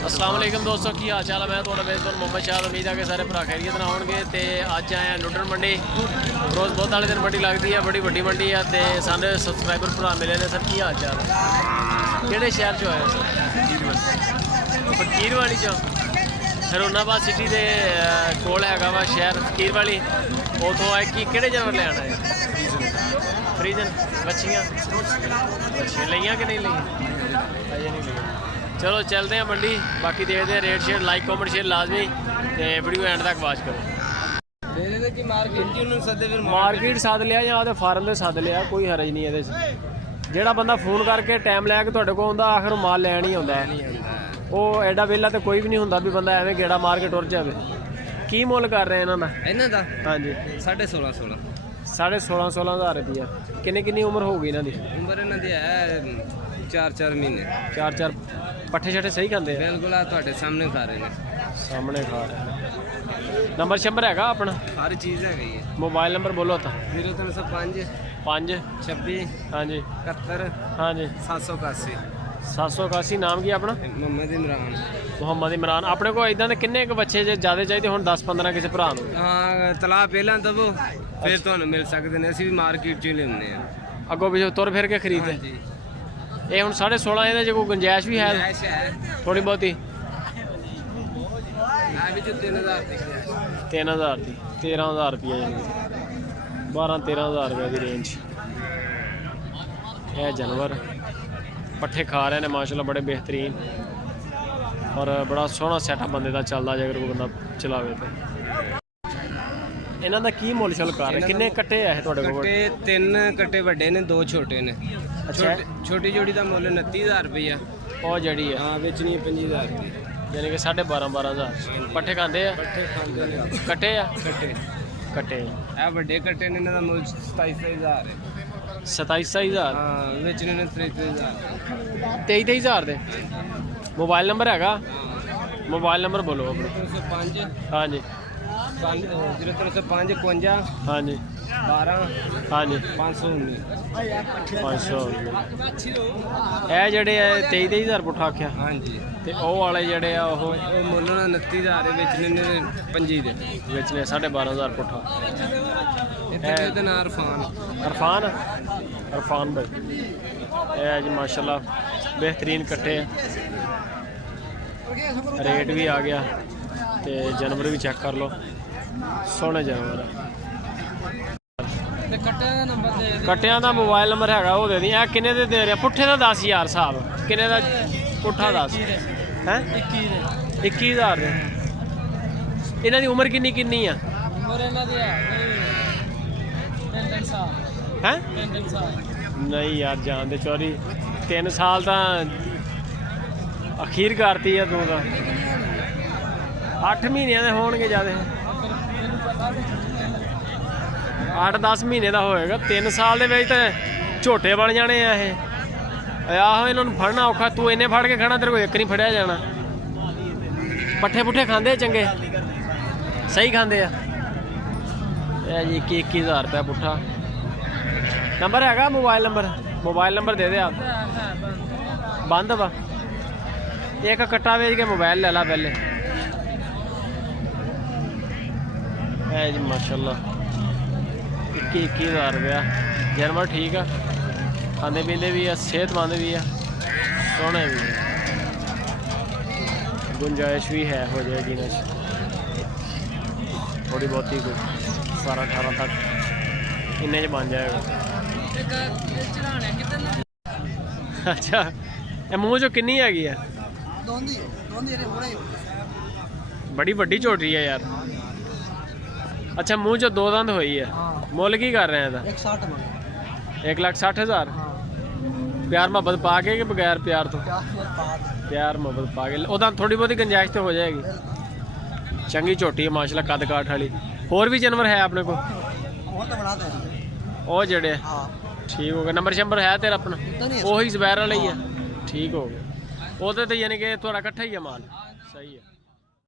अस्सलाम वालेकुम दोस्तों, की हाल चाल है। मैं थोड़ा बेहतर मोहम्मद शाह। उम्मीद है कि सारे भरा खैरियत ना होंगे। तो अज आए लुडन मंडी, रोज़ बहुत वाले दिन मंडी लगती है, बड़ी वड्डी मंडी है। तो सारे सबसक्राइबर भरा मिले ने। सर की हाल चाल है, किहड़े शहर चो आए सर? फकीरवाली चो। हरोनाबाद सिटी के कोल हैगा वा शहर फकीरवाली, उतों आए कि किहड़े जानवर ले आना है? फ्रीजन बच्चियाँ लिया कि नहीं ली? अजे नहीं ली। चलो चलते हैं मंडी, बाकी देखते हैं रेट शेट, लाइक कॉमेंट शेयर लाजमी, तो वीडियो एंड तक वाच करो। मार्केट सद लिया या तो फार्म से सद लिया, कोई हरज नहीं है। जोड़ा बंदा फोन करके टाइम लैके तुहाडे कोल आउंदा, आखिर माल लैन ही आउंदा है। वो एडा वेला तो कोई भी नहीं होंदा भी बंदा एवें गेड़ा मार के टुर जाए। की मुल कर रहे हैं इन्हां दा? हाँ जी 16.5 16.5 हज़ार रुपया। किन्नी उम्र होगी इन्हां दी? उम्र इन्हां दी है 4 महीने। 4 पट्ठे छट्ठे सही खाते हैं? बिल्कुल आ तुहाडे सामने खा रहे हैं, सामने खा रहे हैं। नंबर शंबर हैगा अपना? हर चीज़ है गई है। मोबाइल नंबर बोलो तो। 0305 5 26 हाँ जी 71 हाँ जी 781। 781। नाम की अपना? मोहम्मद इमरान। मोहम्मद इमरान। अपने को इदां दे किन्ने क बच्चे जे ज़्यादा चाहिए हुण 10-15 किसी भरा नूं? हाँ तलाह पहला दवो फिर तुहानूं मिल सकते हैं। असीं भी मार्केट चों लेने हैं, अगों पिछों तुर फिर के खरीदे। जी ये हुण 16.5 ਇਹਦੇ 'ਚ ਕੋਈ ਗੁੰਜਾਇਸ਼ भी है थोड़ी बहुती? 3000 दी 3000 दी 13,000 रुपया, यानी 12-13,000 रुपये की रेंज। यह जानवर पट्ठे खा रहे हैं माशाल्लाह, बड़े बेहतरीन, और बड़ा सोहना सैटअप बंदे का चलता जे अगर कोई बंदा चलावे तो। इन्हों का की मुल शल कर रहे? किन्ने कट्टे है तुहाडे कोल? कट्टे 3 कट्टे वड्डे ने, 2 छोटे ने। अच्छा, छोटी जोड़ी का मुल 29,000 रुपया। और जड़ी है हाँ बेचनी 25,000 रुपये, यानी कि 12,500 पट्ठे खाते हैं। पट्ठे खाते हैं। कट्टे आ कट्टे कट्टे ਇਹ ਵੱਡੇ ਕੱਟੇ ਨੇ, ਇਹਨਾਂ ਦਾ ਮੁੱਲ 27,000 ਹੈ। 27,000 ਹਾਂ ਵੇਚਣੇ ਨੇ 23,000। 23,000 ਦੇ। मोबाइल नंबर हैगा? मोबाइल नंबर बोलो अपना। 0305 हाँ जी 0305 52 हाँ जी 12 हाँ जी 519। 500। ਇਹ ਜਿਹੜੇ ਆ 23,000 ਪੁੱਠਾ ਆਖਿਆ, ਹਾਂਜੀ ਤੇ ਉਹ ਵਾਲੇ ਜਿਹੜੇ ਆ ਉਹ ਉਹ ਮੁੱਲ ਉਹਨਾਂ 29,000 ਦੇ ਵੇਚਣੇ ਨੇ 25 ਦੇ ਵੇਚਨੇ 12,500 ਪੁੱਠਾ। ਇੱਥੇ ਦੇ ਨਾਲ ਇਰਫਾਨ इरफान भाई, ਇਹ जी माशाल्लाह बेहतरीन कट्टे हैं। रेट भी आ गया, तो जानवर भी चेक कर लो, सोहने जानवर है। कट्टिया का मोबाइल नंबर हैगा, वो दे दी। किन्ने दे रहे? पुट्ठे का 10,000 साहब, किन्ने का पुट्ठा 10 है? 21,000 दे। इन्हां दी उम्र किन्नी किन्नी है? हैं? नहीं यार जान दे चोरी, 3 साल तो अखीर करती है तू तो। 8 महीने के होंगे ज़्यादा, 8-10 महीने का होएगा। 3 साल के तो झोटे बन जाने हैं। आहो इन्होंने फड़ना औखा, तू इन्ने फड़ के खाना, तेरे को एक नहीं फड़िया जाना। पट्ठे पुट्ठे खाते चंगे, सही खाते हैं जी। 21,000 रुपया पुट्ठा। नंबर हैगा मोबाइल नंबर दे दे आप। बंद वा, एक कट्टा बेच के मोबाइल ले ला पहले। है जी माशाल्लाह 21,000 रुपया। जानवर ठीक है, खाते पीते भी है, सेहतमंद भी है, सोहने भी है, गुंजाइश भी है, हो जाएगी ना थोड़ी बहुत ही, कोई 17-18 तक इन्ने च बन जाएगा। अच्छा, ये मूँह चो किन्नी हैगी है? बड़ी वड्डी झोटी है यार। अच्छा, मुँह चो 2 दंद हुई है। मुल की कर रहे हैं? 1,60,000। प्यार मोहब्बत पा के कि बगैर प्यार तो? प्यार मोहब्बत पा के। उदा थोड़ी बहुत गुंजाइश तो हो जाएगी। चंगी झोटी है माशाल्लाह, कद काठ वाली। होर भी जानवर है अपने को? वो जड़े ठीक हो गया। नंबर शंबर है तेरा अपना? वही ज़बैर वाला ही है। ठीक हो गया। वो तो यानी कि थोड़ा इकट्ठा ही है माल, सही है।